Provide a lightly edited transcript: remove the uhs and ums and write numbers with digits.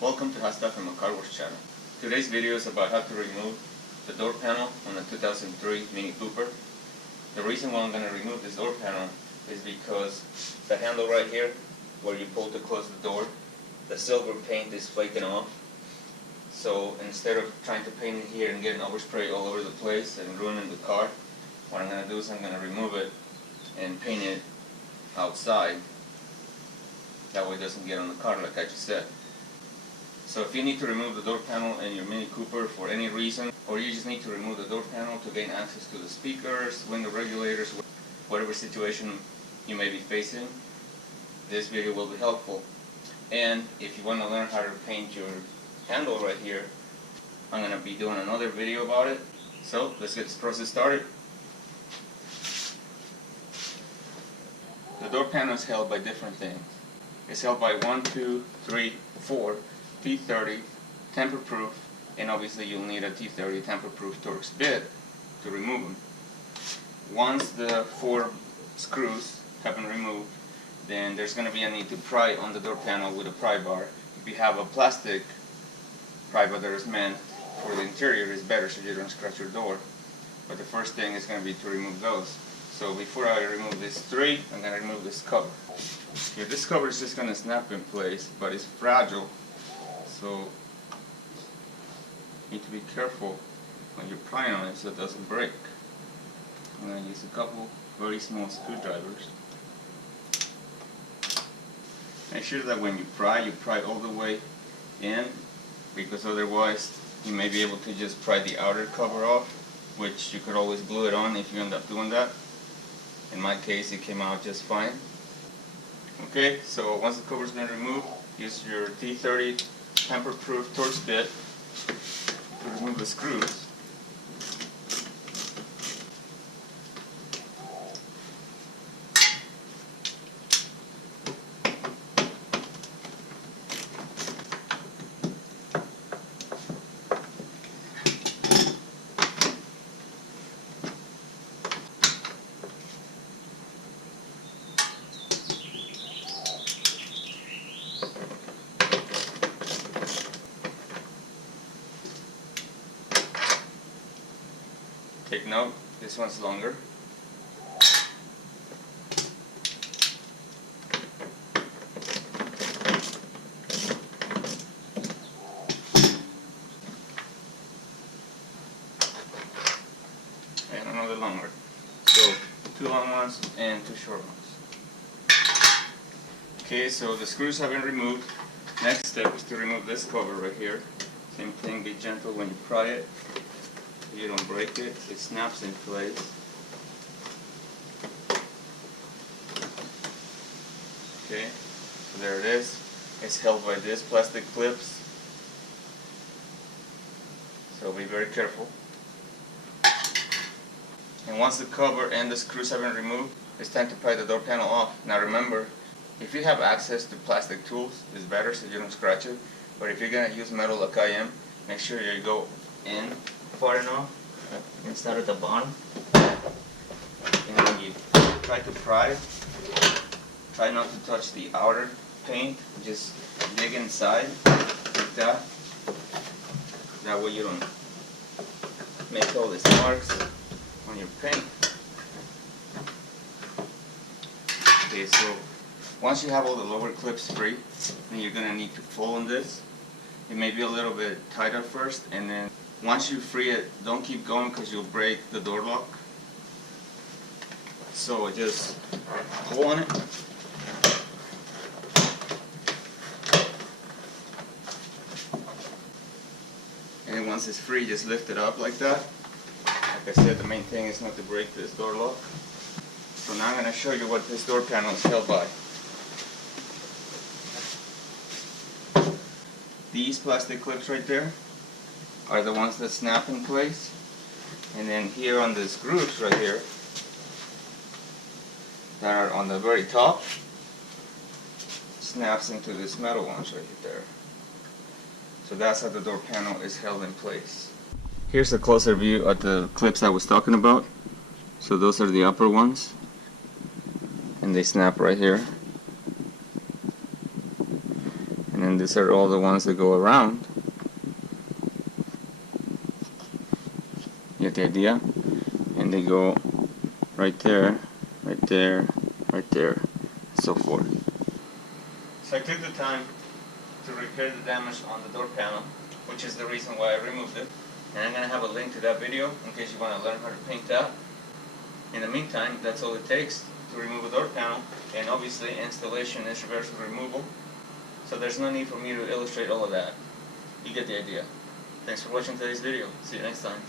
Welcome to Howstuffinmycarworks channel. Today's video is about how to remove the door panel on the 2003 Mini Cooper. The reason why I'm going to remove this door panel is because the handle right here, where you pull to close the door, the silver paint is flaking off. So instead of trying to paint it here and getting overspray all over the place and ruining the car, what I'm going to do is I'm going to remove it and paint it outside. That way it doesn't get on the car like I just said. So if you need to remove the door panel in your Mini Cooper for any reason, or you just need to remove the door panel to gain access to the speakers, window regulators, whatever situation you may be facing, this video will be helpful. And if you want to learn how to paint your handle right here, I'm going to be doing another video about it. So let's get this process started. The door panel is held by different things. It's held by 1, 2, 3, 4 T30 tamper-proof, and obviously you'll need a T30 tamper-proof Torx bit to remove them. Once the 4 screws have been removed, then there's going to be a need to pry on the door panel with a pry bar. If you have a plastic pry bar that is meant for the interior, it's better so you don't scratch your door. But the first thing is going to be to remove those. So before I remove these 3, I'm going to remove this cover. Here, this cover is just going to snap in place, but it's fragile. So you need to be careful when you're prying on it so it doesn't break. I'm going to use a couple very small screwdrivers. Make sure that when you pry all the way in, because otherwise you may be able to just pry the outer cover off, which you could always glue it on if you end up doing that. In my case, it came out just fine. Okay, so once the cover's been removed, use your T30 tamper-proof Torx bit to remove the screws. Take note, this one's longer. And another longer. So 2 long ones and 2 short ones. Okay, so the screws have been removed. Next step is to remove this cover right here. Same thing, be gentle when you pry it. You don't break it, it snaps in place. Okay, so there it is. It's held by these plastic clips. So be very careful. And once the cover and the screws have been removed, it's time to pry the door panel off. Now remember, if you have access to plastic tools, it's better so you don't scratch it. But if you're going to use metal like I am, make sure you go in far enough and start at the bottom, and when you try to pry, try not to touch the outer paint, just dig inside like that. That way you don't make all these marks on your paint. Okay, so once you have all the lower clips free, then you're going to need to pull on this. It may be a little bit tight at first, and then once you free it, don't keep going because you'll break the door lock. So just pull on it. And once it's free, just lift it up like that. Like I said, the main thing is not to break this door lock. So now I'm going to show you what this door panel is held by. These plastic clips right there are the ones that snap in place, and then here on the screws right here that are on the very top snaps into these metal ones right there. So that's how the door panel is held in place. Here's a closer view of the clips I was talking about. So those are the upper ones, and they snap right here. And then and these are all the ones that go around. You get the idea? And they go right there, right there, right there, and so forth. So I took the time to repair the damage on the door panel, which is the reason why I removed it. And I'm going to have a link to that video in case you want to learn how to paint that. In the meantime, that's all it takes to remove a door panel, and obviously installation is reversible removal, so there's no need for me to illustrate all of that. You get the idea. Thanks for watching today's video. See you next time.